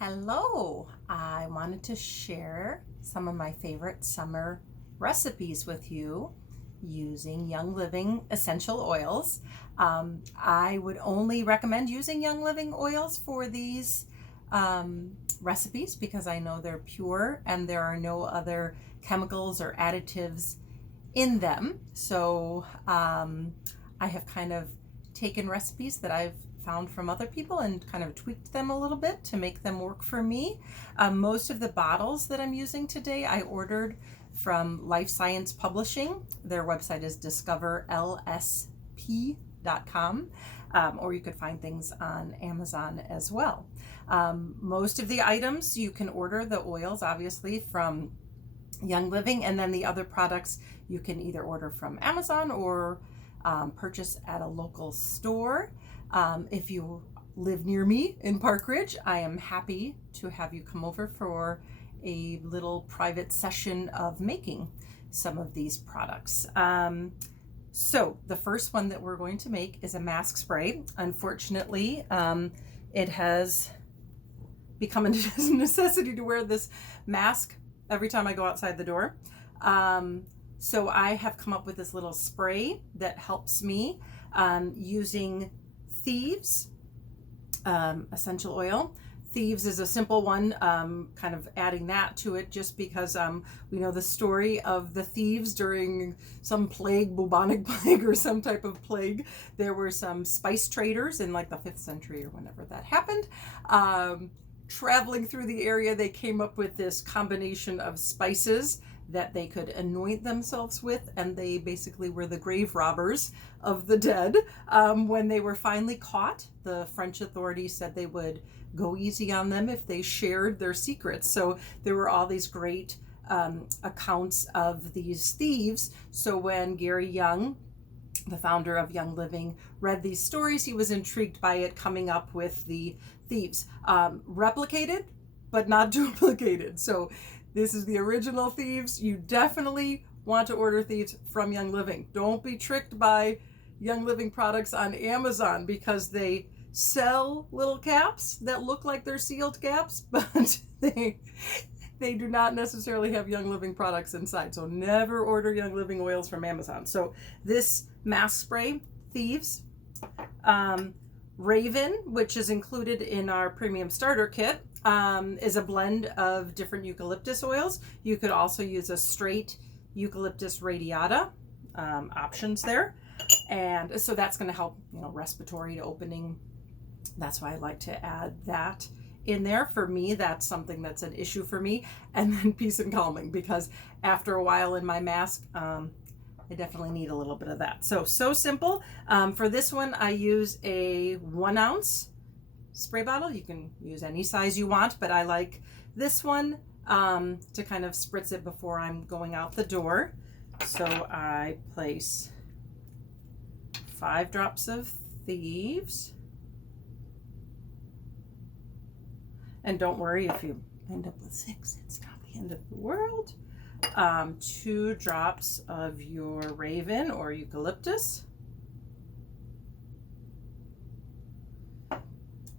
Hello! I wanted to share some of my favorite summer recipes with you using Young Living essential oils. I would only recommend using Young Living oils for these recipes because I know they're pure and there are no other chemicals or additives in them. So I have kind of taken recipes that I've found from other people and kind of tweaked them a little bit to make them work for me. Most of the bottles that I'm using today I ordered from Life Science Publishing. Their website is discoverlsp.com, or you could find things on Amazon as well. Most of the items you can order the oils obviously from Young Living, and then the other products you can either order from Amazon or purchase at a local store. If you live near me in Park Ridge, I am happy to have you come over for a little private session of making some of these products. So the first one that we're going to make is a mask spray. Unfortunately, it has become a necessity to wear this mask every time I go outside the door. So I have come up with this little spray that helps me using Thieves essential oil. Thieves is a simple one, kind of adding that to it just because we know the story of the thieves during some plague, bubonic plague or some type of plague. There were some spice traders in like the 5th century or whenever that happened. Traveling through the area, they came up with this combination of spices that they could anoint themselves with, and they basically were the grave robbers of the dead. When they were finally caught, the French authorities said they would go easy on them if they shared their secrets. So there were all these great accounts of these thieves. So when Gary Young, the founder of Young Living, read these stories, he was intrigued by it, coming up with the Thieves. Replicated, but not duplicated. So this is the original Thieves. You definitely want to order Thieves from Young Living. Don't be tricked by Young Living products on Amazon because they sell little caps that look like they're sealed caps, but they do not necessarily have Young Living products inside. So never order Young Living oils from Amazon. So this mask spray, Thieves, Raven, which is included in our premium starter kit, is a blend of different eucalyptus oils. You could also use a straight eucalyptus radiata, options there. And so that's going to help, respiratory opening. That's why I like to add that in there. For me, that's something that's an issue for me. And then peace and calming, because after a while in my mask, I definitely need a little bit of that. So simple. For this one, I use a 1 ounce spray bottle. You can use any size you want, but I like this one to kind of spritz it before I'm going out the door. So I place 5 drops of Thieves. And don't worry if you end up with 6, it's not the end of the world. 2 drops of your Raven or eucalyptus.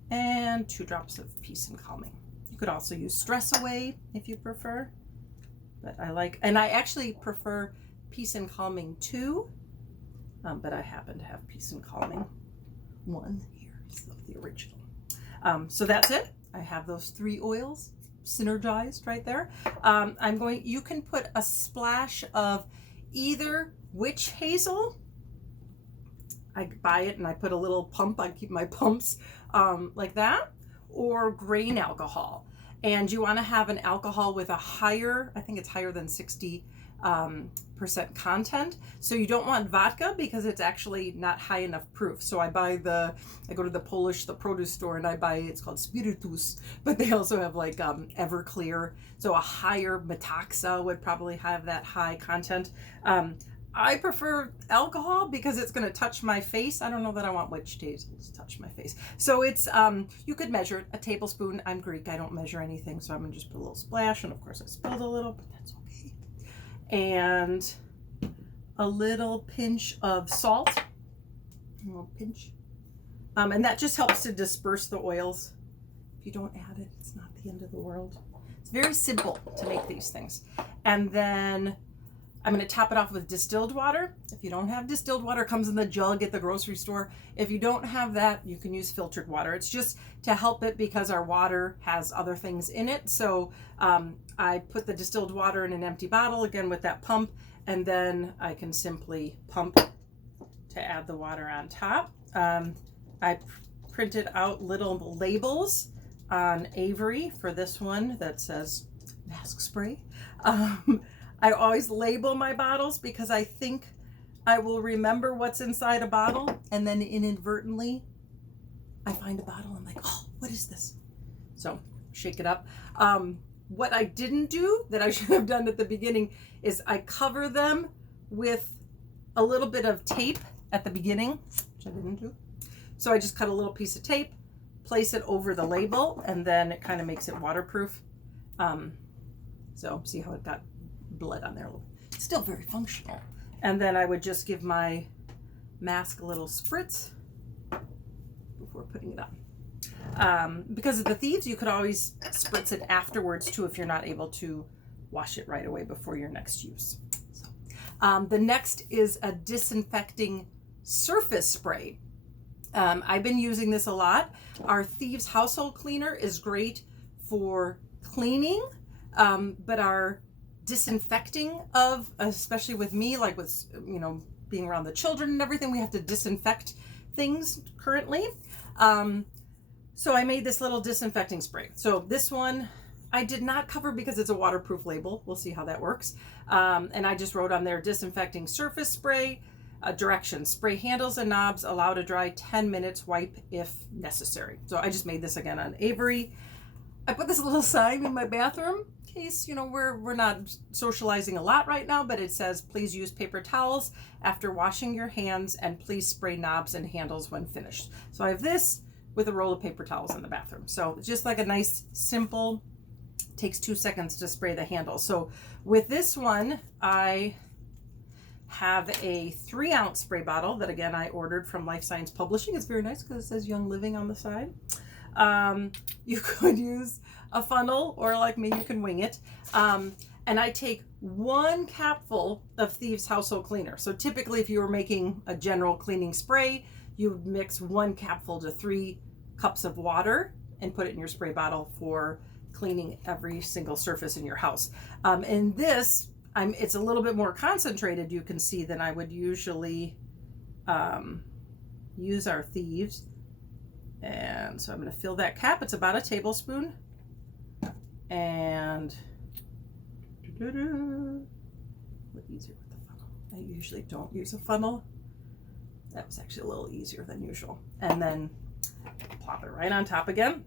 And 2 drops of peace and calming. You could also use stress away if you prefer. But I actually prefer peace and calming 2. But I happen to have peace and calming 1 here. It's the original. So that's it. I have those 3 oils synergized right there. You can put a splash of either witch hazel. I buy it and I put a little pump. I keep my pumps like that, or grain alcohol. And you want to have an alcohol with a higher, I think it's higher than 60% content. So you don't want vodka because it's actually not high enough proof. So I go to the produce store, and I buy, it's called Spiritus, but they also have like Everclear. So a higher Metaxa would probably have that high content. I prefer alcohol because it's going to touch my face. I don't know that I want witch hazel to touch my face. So it's, you could measure it, a tablespoon. I'm Greek, I don't measure anything. So I'm going to just put a little splash. And of course I spilled a little, but that's okay. And a little pinch of salt. A little pinch. And that just helps to disperse the oils. If you don't add it, it's not the end of the world. It's very simple to make these things. And then I'm going to top it off with distilled water. If you don't have distilled water, it comes in the jug at the grocery store. If you don't have that, you can use filtered water. It's just to help it because our water has other things in it. So I put the distilled water in an empty bottle, again with that pump, and then I can simply pump to add the water on top. I printed out little labels on Avery for this one that says mask spray. I always label my bottles because I think I will remember what's inside a bottle, and then inadvertently I find a bottle. I'm like, oh, what is this? So shake it up. What I didn't do that I should have done at the beginning is I cover them with a little bit of tape at the beginning, which I didn't do. So I just cut a little piece of tape, place it over the label, and then it kind of makes it waterproof. So see how it got blood on there a little. Still very functional. And then I would just give my mask a little spritz before putting it on. Because of the thieves, you could always spritz it afterwards too if you're not able to wash it right away before your next use. So, the next is a disinfecting surface spray. I've been using this a lot. Our Thieves Household Cleaner is great for cleaning, but our disinfecting of, especially with me, like with, you know, being around the children and everything, we have to disinfect things currently. So I made this little disinfecting spray. So this one I did not cover because it's a waterproof label. We'll see how that works. And I just wrote on there, disinfecting surface spray, directions, spray handles and knobs, allow to dry 10 minutes, wipe if necessary. So I just made this again on Avery. I put this little sign in my bathroom in case, you know, we're not socializing a lot right now, but it says, please use paper towels after washing your hands, and please spray knobs and handles when finished. So I have this with a roll of paper towels in the bathroom. So it's just like a nice, simple, takes 2 seconds to spray the handle. So with this one, I have a 3-ounce spray bottle that, again, I ordered from Life Science Publishing. It's very nice because it says Young Living on the side. You could use a funnel, or like me, you can wing it. And I take 1 capful of Thieves Household Cleaner. So typically if you were making a general cleaning spray, you would mix 1 capful to 3 cups of water and put it in your spray bottle for cleaning every single surface in your house. And this, it's a little bit more concentrated, you can see, than I would usually use our Thieves. And so I'm going to fill that cap. It's about a tablespoon. And a little easier with the funnel. I usually don't use a funnel. That was actually a little easier than usual. And then plop it right on top again.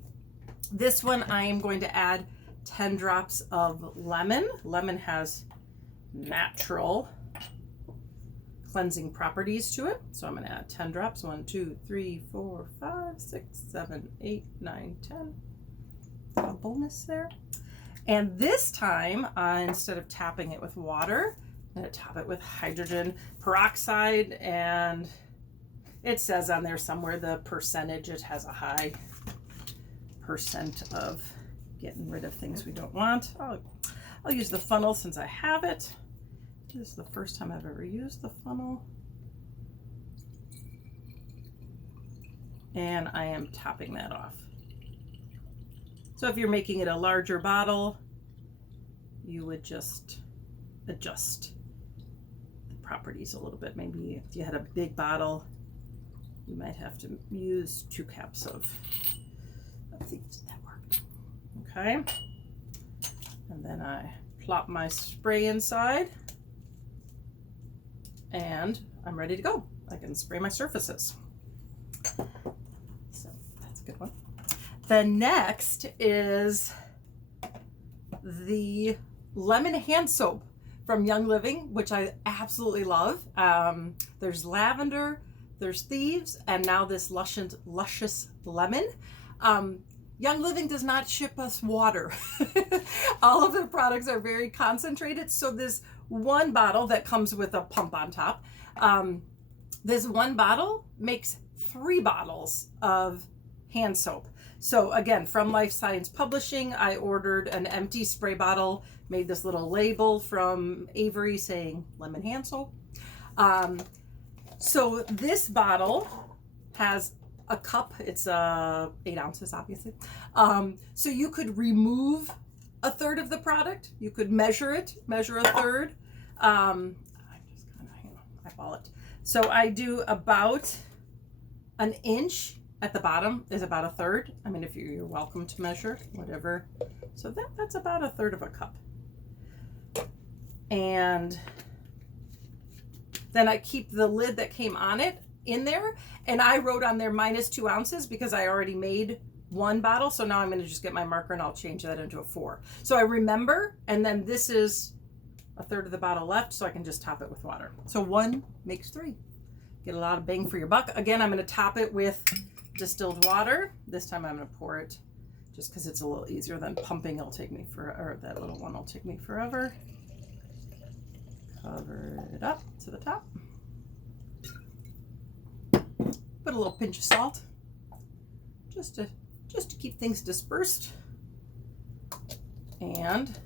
This one I am going to add 10 drops of lemon. Lemon has natural cleansing properties to it. So I'm going to add 10 drops. 1, 2, 3, 4, 5, 6, 7, 8, 9, 10. A bonus there. And this time, instead of tapping it with water, I'm going to top it with hydrogen peroxide. And it says on there somewhere the percentage. It has a high percent of getting rid of things we don't want. I'll use the funnel since I have it. This is the first time I've ever used the funnel. And I am topping that off. So if you're making it a larger bottle, you would just adjust the properties a little bit. Maybe if you had a big bottle, you might have to use 2 caps of these. That worked. Okay. And then I plop my spray inside. And I'm ready to go. I can spray my surfaces. So that's a good one. The next is the lemon hand soap from Young Living, which I absolutely love. There's lavender, there's Thieves, and now this luscious lemon. Young Living does not ship us water. All of the products are very concentrated. So this one bottle that comes with a pump on top, this one bottle makes 3 bottles of hand soap. So again, from Life Science Publishing, I ordered an empty spray bottle, made this little label from Avery saying Lemon Hansel. So this bottle has a cup. It's 8 ounces, obviously. So you could remove a third of the product. You could measure a third. I just kind of, eyeball it. So I do about an inch at the bottom is about a third. I mean, if you're welcome to measure, whatever. So that's about a third of a cup. And then I keep the lid that came on it in there. And I wrote on there -2 ounces because I already made one bottle. So now I'm going to just get my marker and I'll change that into a 4. So I remember, and then this is a third of the bottle left, so I can just top it with water. So 1 makes 3. Get a lot of bang for your buck. Again, I'm going to top it with distilled water. This time I'm going to pour it just because it's a little easier than pumping. It'll take me or that little one will take me forever. Cover it up to the top. Put a little pinch of salt just to keep things dispersed. And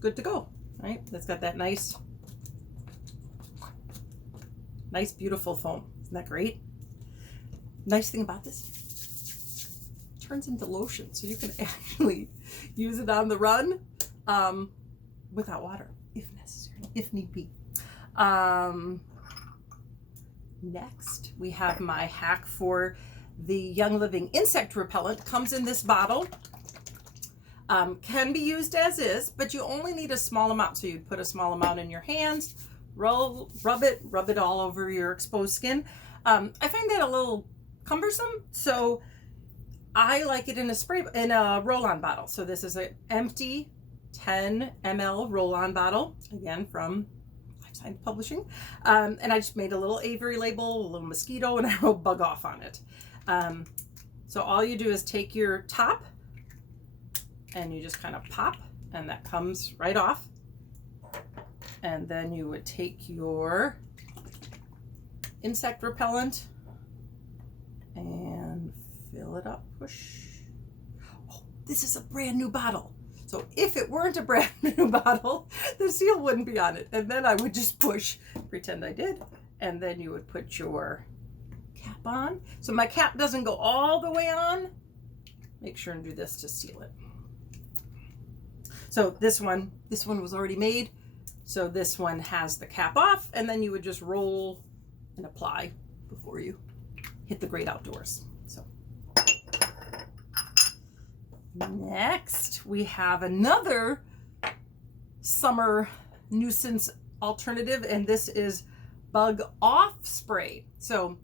good to go, right? It's got that nice beautiful foam. Isn't that great? Nice thing about this, it turns into lotion, so you can actually use it on the run without water if necessary, if need be. Next, we have my hack for the Young Living insect repellent. Comes in this bottle. Can be used as is, but you only need a small amount. So you'd put a small amount in your hands, rub it all over your exposed skin. I find that a little cumbersome, so I like it in a roll-on bottle. So this is an empty 10 ml roll-on bottle, again from Life Science Publishing, and I just made a little Avery label, a little mosquito, and I wrote bug off on it. So all you do is take your top and you just kind of pop, and that comes right off. And then you would take your insect repellent and fill it up, push. Oh, this is a brand new bottle. So if it weren't a brand new bottle, the seal wouldn't be on it. And then I would just push, pretend I did. And then you would put your cap on. So my cap doesn't go all the way on. Make sure and do this to seal it. So this one was already made. So this one has the cap off, and then you would just roll and apply before you hit the great outdoors. So next we have another summer nuisance alternative, and this is bug off spray. So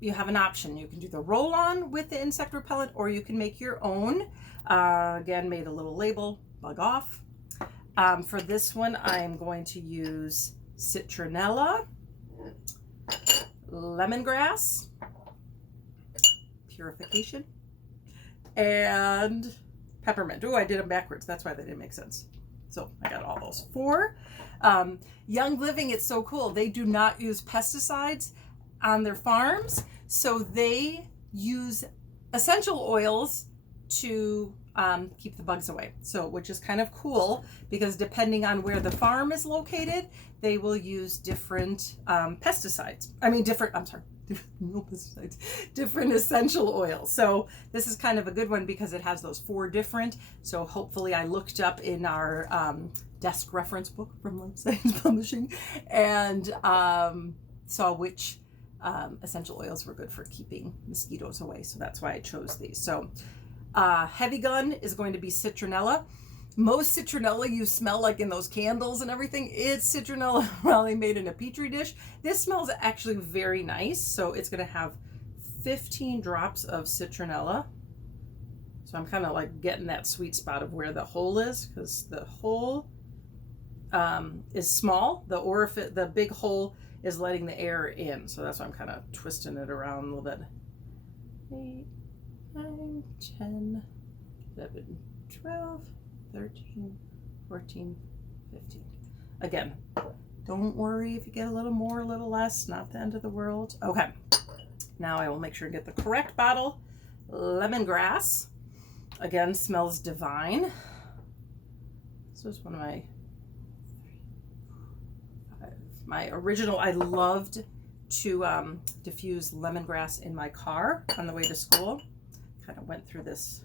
you have an option. You can do the roll on with the insect repellent, or you can make your own. Again, made a little label, bug off. For this one, I am going to use citronella, lemongrass, purification, and peppermint. Oh, I did them backwards. That's why they didn't make sense. So I got all those 4. Young Living, it's so cool. They do not use pesticides on their farms. So they use essential oils to keep the bugs away. So, which is kind of cool because depending on where the farm is located, they will use different pesticides. No pesticides, different essential oils. So this is kind of a good one because it has those 4 different. So hopefully I looked up in our desk reference book from Life Science Publishing and saw which essential oils were good for keeping mosquitoes away. So that's why I chose these. So heavy gun is going to be citronella. Most citronella you smell like in those candles and everything. It's citronella probably made in a petri dish. This smells actually very nice. So it's going to have 15 drops of citronella. So I'm kind of like getting that sweet spot of where the hole is, because the hole is small. The big hole is letting the air in. So that's why I'm kind of twisting it around a little bit. 8, 9, 10, 11, 12, 13, 14, 15. Again, don't worry if you get a little more, a little less, not the end of the world. Okay. Now I will make sure to get the correct bottle. Lemongrass. Again, smells divine. This was one of my original. I loved to diffuse lemongrass in my car on the way to school. Kind of went through this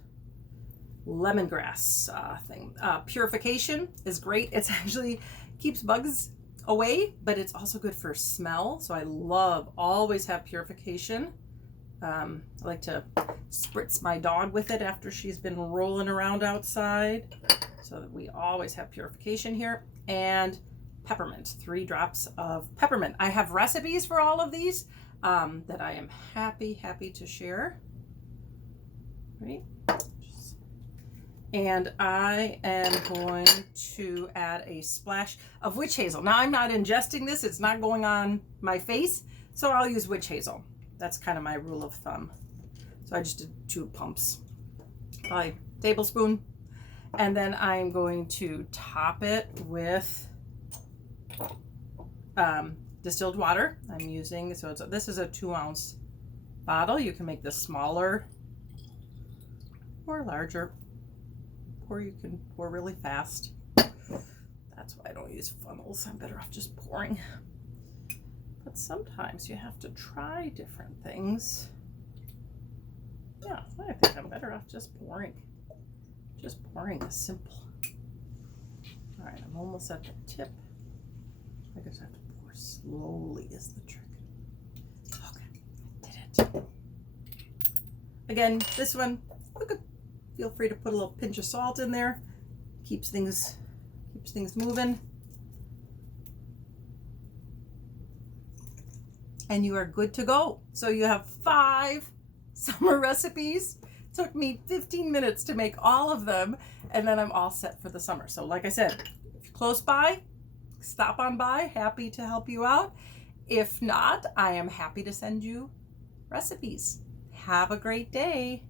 lemongrass thing. Purification is great. It's actually keeps bugs away, but it's also good for smell. So I always have purification. I like to spritz my dog with it after she's been rolling around outside, so that we always have purification here. And peppermint, 3 drops of peppermint. I have recipes for all of these that I am happy to share. Right? And I am going to add a splash of witch hazel. Now I'm not ingesting this, it's not going on my face, so I'll use witch hazel. That's kind of my rule of thumb. So I just did 2 pumps by tablespoon. And then I'm going to top it with distilled water. I'm using, this is a 2-ounce bottle. You can make this smaller or larger, or you can pour really fast. That's why I don't use funnels. I'm better off just pouring. But sometimes you have to try different things. Yeah, I think I'm better off just pouring. Just pouring is simple. All right, I'm almost at the tip. I just have to pour slowly is the trick. Okay, I did it. Again, this one, feel free to put a little pinch of salt in there. Keeps things moving. And you are good to go. So you have 5 summer recipes. Took me 15 minutes to make all of them, and then I'm all set for the summer. So like I said, if you're close by, stop on by. Happy to help you out. If not, I am happy to send you recipes. Have a great day.